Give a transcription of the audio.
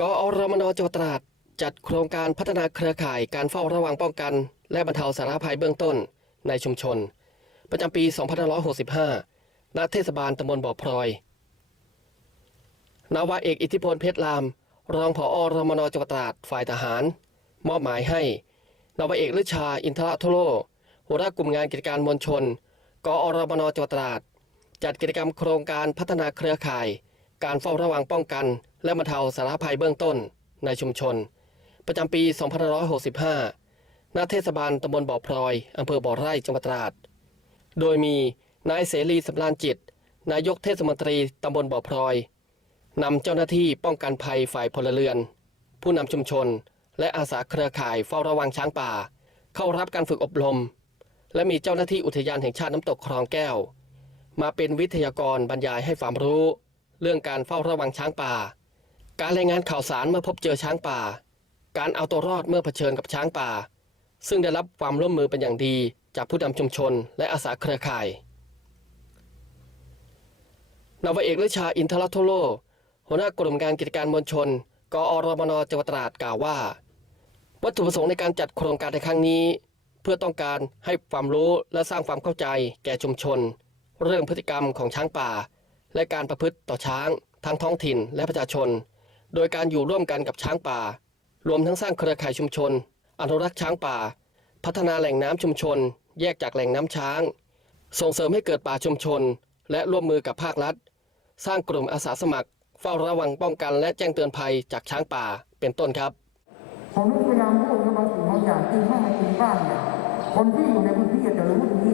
กอรมนจังหวัดตราดจัดโครงการพัฒนาเครือข่ายการเฝ้าระวังป้องกัน และบรรเทาสาธารณภัยเบื้องต้นในชุมชน ประจำปี 2565 ณ เทศบาลตำบลบ่อพลอย นาวาเอกอิทธิพลเพชรลาม รองผอรมนจังหวัดตราดฝ่ายทหาร มอบหมายให้ นาวาเอกฤชาอินทรทุโลหัวหน้ากลุ่มงานกิจการมวลชน กอรมนจังหวัดตราดจัดกิจกรรมโครงการพัฒนาเครือข่าย การเฝ้าระวังป้องกัน และบรรเทาสาธารณภัยเบื้องต้นในชุมชน ประจำปี 2565 ณ เทศบาลตำบลบ่อพลอยอำเภอบ่อไร่จังหวัดตราด โดยมีนายเสรีสำราญจิต นายกเทศมนตรีตำบลบ่อพลอยนำเจ้าหน้าที่ป้องกันภัยฝ่ายพลเรือน ผู้นำชุมชน และอาสาเครือข่ายเฝ้าระวังช้างป่า เข้ารับการฝึกอบรม และมีเจ้าหน้าที่อุทยานแห่งชาติน้ำตกคลองแก้ว มาเป็นวิทยากรบรรยายให้ความรู้ เรื่องการเฝ้าระวังช้างป่า การรายงานข่าวสารเมื่อพบเจอช้างป่า การเอาตัวรอดเมื่อเผชิญกับช้างป่า ซึ่งได้รับความร่วมมือเป็นอย่างดีจากผู้นำชุมชน และอาสาเครือข่ายนาวเอกฤชาอินทรโทโล หัวหน้ากลุ่มงานกิจการมวลชน กอรมนจังหวัดตราดกล่าวว่า วัตถุประสงค์ในการจัดโครงการในครั้งนี้ เพื่อต้องการให้ความรู้และสร้างความเข้าใจแก่ชุมชน เรื่องพฤติกรรมของช้างป่า และการประพฤติต่อช้าง ทั้งท้องถิ่นและประชาชน โดยการอยู่ร่วมกันกับช้างป่า รวมทั้งสร้างเครือข่ายชุมชน อนุรักษ์ช้างป่า พัฒนาแหล่งน้ำชุมชน แยกจากแหล่งน้ำช้าง ส่งเสริมให้เกิดป่าชุมชน และร่วมมือกับภาครัฐ สร้างกลุ่มอาสาสมัคร เฝ้าระวังป้องกันและแจ้งเตือนภัยจากช้างป่าเป็นต้นครับผมเวลาพูดกับบางสิ่งบางอย่างจริงบ้างม่จริงบ้างเนี่ยคนที่อยู่ในพื้นที่อาจจะรู้ดี